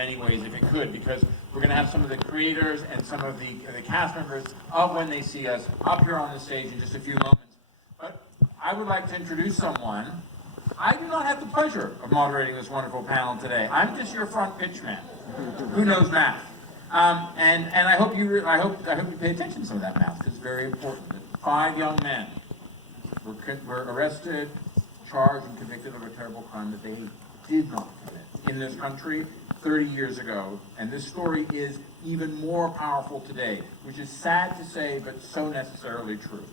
many ways if it could, because we're going to have some of the creators and some of the cast members of When They See Us up here on the stage in just a few moments. But I would like to introduce someone. I do not have the pleasure of moderating this wonderful panel today. I'm just your front pitch man who knows math. And I hope you pay attention to some of that math, because it's very important. 5 young men were arrested, charged, and convicted of a terrible crime that they did not commit in this country 30 years ago. And this story is even more powerful today, which is sad to say, but so necessarily true.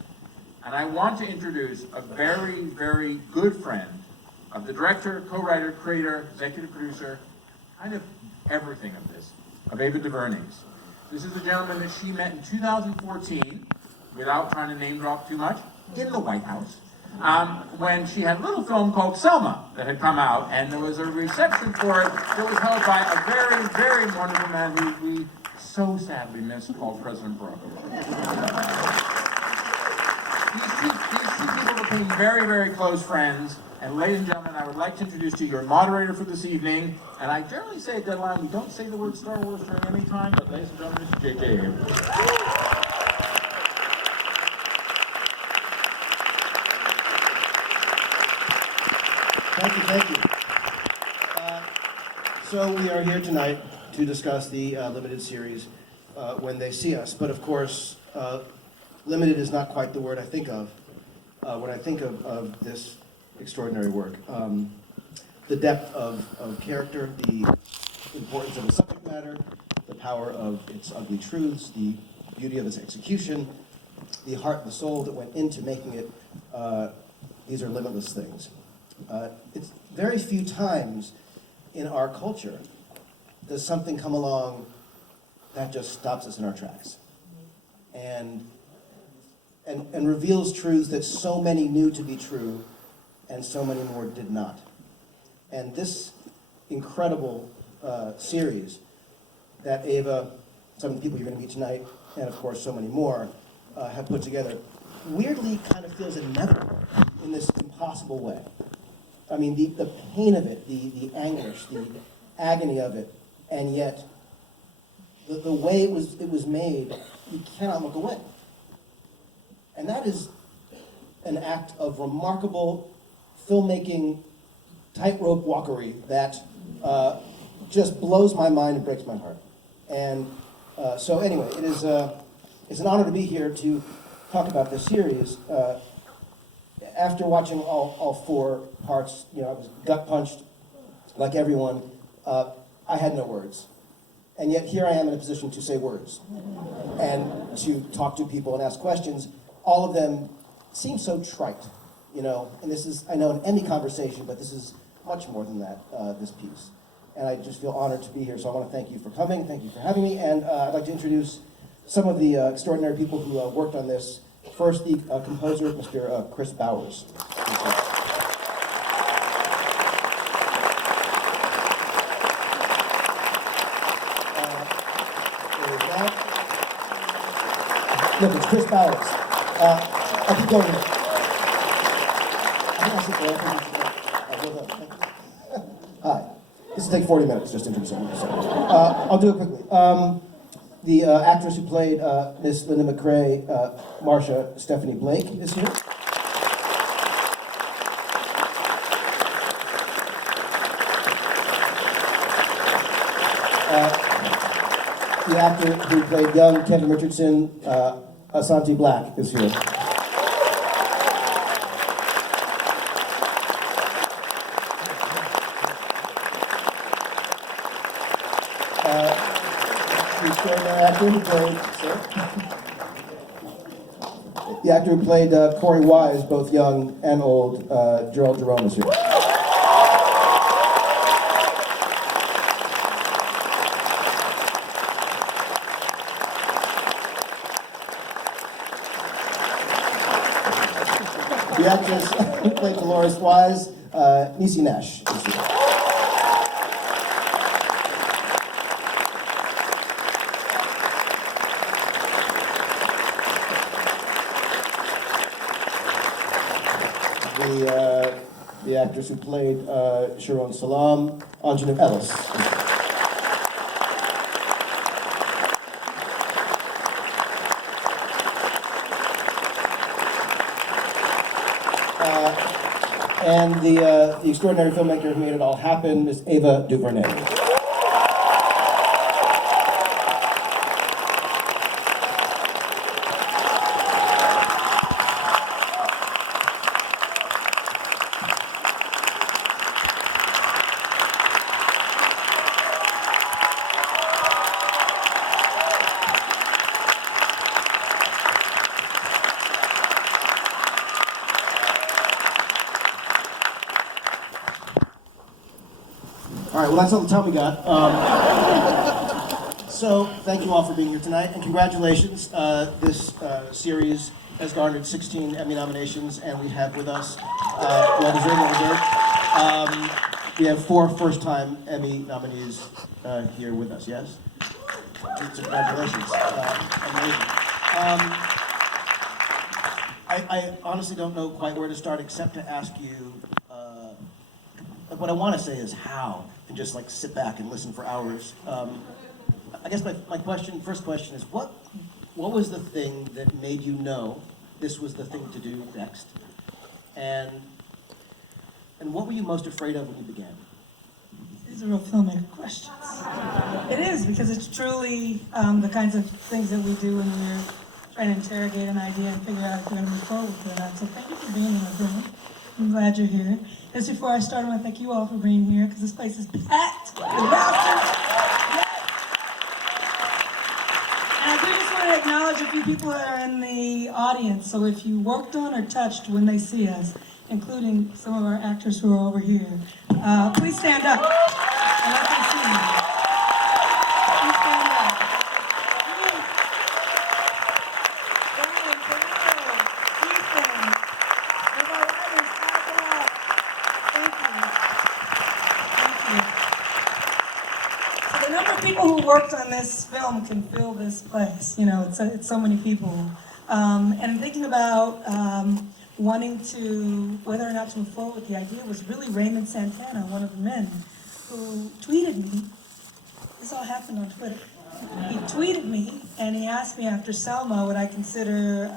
And I want to introduce a very, very good friend of the director, co-writer, creator, executive producer, kind of everything of this, of Ava DuVernay's. This is a gentleman that she met in 2014, without trying to name drop too much, in the White House, when she had a little film called Selma that had come out, and there was a reception for it that was held by a very, very wonderful man who we so sadly miss, called President Barack Obama. These two people became very, very close friends. And ladies and gentlemen, I would like to introduce to you your moderator for this evening. And I generally say at Deadline, we don't say the word Star Wars during any time, but ladies and gentlemen, Mr. J.J. Abrams. Thank you. So we are here tonight to discuss the limited series, When They See Us. But of course, limited is not quite the word I think of when I think of this extraordinary work. The depth of character, the importance of the subject matter, the power of its ugly truths, the beauty of its execution, the heart and the soul that went into making it, these are limitless things. It's very few times in our culture does something come along that just stops us in our tracks and reveals truths that so many knew to be true and so many more did not. And this incredible series that Ava, some of the people you're going to meet tonight, and of course so many more, have put together, weirdly kind of feels inevitable in this impossible way. I mean, the pain of it, the anguish, the agony of it, and yet the way it was made, you cannot look away. And that is an act of remarkable filmmaking tightrope walkery that just blows my mind and breaks my heart. And so anyway, it's an honor to be here to talk about this series. After watching all 4 parts, I was gut punched like everyone. I had no words. And yet here I am in a position to say words and to talk to people and ask questions. All of them seem so trite, and this is, I know, an Emmy conversation, but this is much more than that, this piece. And I just feel honored to be here, so I want to thank you for coming, thank you for having me, and I'd like to introduce some of the extraordinary people who worked on this. First, the composer, Mr. Chris Bowers. Look, it's Chris Bowers. I'll keep going here. Hi. This will take 40 minutes, just introducing myself. I'll do it quickly. The actress who played Miss Linda McCrae, Marcia Stephanie Blake, is here. The actor who played young Kevin Richardson, Asante Black, is here. The actor who played Corey Wise, both young and old, Gerald Jerome, is here. The actress who played Dolores Wise, Niecy Nash, is here. The actress who played Sharon Salam, Anjanou Ellis. And the extraordinary filmmaker who made it all happen, Miss Ava DuVernay. All right, well, that's all the time we got. So, thank you all for being here tonight, and congratulations. This series has garnered 16 Emmy nominations, and we have with us, well deserved. We have 4 first-time Emmy nominees here with us, yes? So congratulations. Amazing. I honestly don't know quite where to start except to ask you, what I want to say is how, and just like sit back and listen for hours. I guess my first question is, what was the thing that made you know this was the thing to do next? And what were you most afraid of when you began? These are real filmmaker questions. It is, because it's truly the kinds of things that we do when we're trying to interrogate an idea and figure out if we're going to move forward with it. So thank you for being in the room. I'm glad you're here. Just before I start, I want to thank you all for being here, because this place is packed with bastards. And I do just want to acknowledge a few people that are in the audience. So if you worked on or touched when they see us, including some of our actors who are over here, please stand up and let them see you. Please stand up. Please. Brian, Carol, Ethan, and our writers, Apple. Thank you. Thank you. So the number of people who worked on this film can fill this place. You know, it's so many people. And thinking about wanting to, whether or not to move forward with the idea, was really Raymond Santana, one of the men, who tweeted me. This all happened on Twitter. He tweeted me, and he asked me after Selma would I consider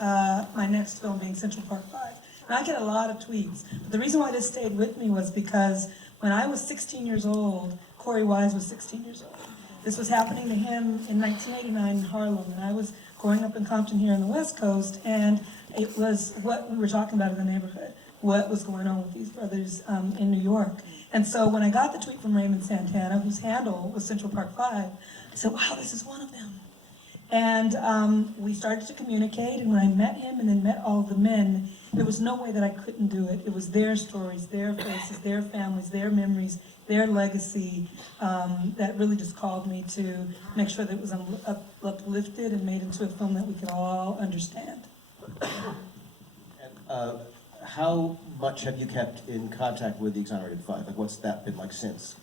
my next film being Central Park 5. And I get a lot of tweets. But the reason why this stayed with me was because when I was 16 years old, Corey Wise was 16 years old. This was happening to him in 1989 in Harlem, and I was growing up in Compton here on the West Coast, and it was what we were talking about in the neighborhood, what was going on with these brothers in New York. And so when I got the tweet from Raymond Santana, whose handle was Central Park 5, I said, wow, this is one of them. And we started to communicate, and when I met him and then met all of the men, there was no way that I couldn't do it. It was their stories, their faces, their families, their memories, their legacy that really just called me to make sure that it was uplifted and made into a film that we could all understand. And how much have you kept in contact with the Exonerated Five? Like, what's that been like since?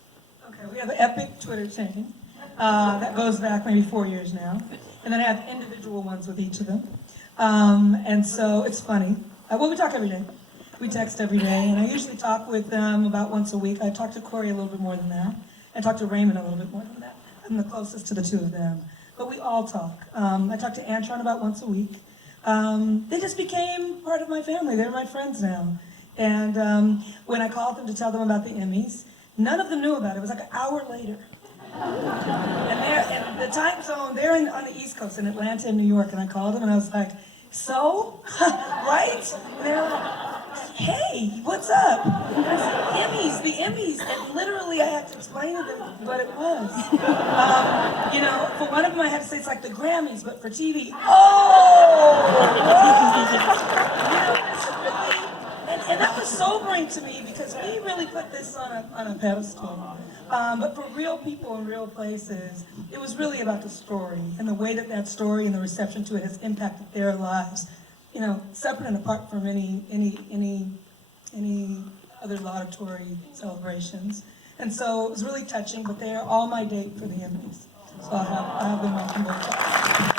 Okay, we have an epic Twitter chain that goes back maybe 4 years now. And then I have individual ones with each of them. And so it's funny. Well, we talk every day. We text every day, and I usually talk with them about once a week. I talk to Corey a little bit more than that. I talk to Raymond a little bit more than that. I'm the closest to the two of them. But we all talk. I talk to Antron about once a week. They just became part of my family. They're my friends now. And when I called them to tell them about the Emmys, none of them knew about it. It was like an hour later. And they're in the time zone, they're on the East Coast, in Atlanta and New York, and I called them and I was like, so? Right? And they were like, hey, what's up? And I said, the Emmys. And literally I had to explain to them what it was. You know, for one of them I had to say it's like the Grammys, but for TV. And that was sobering to me, because we really put this on a pedestal. But for real people in real places, it was really about the story and the way that that story and the reception to it has impacted their lives. You know, separate and apart from any other laudatory celebrations. And so it was really touching, but they are all my date for the Emmys. So I have them on both sides.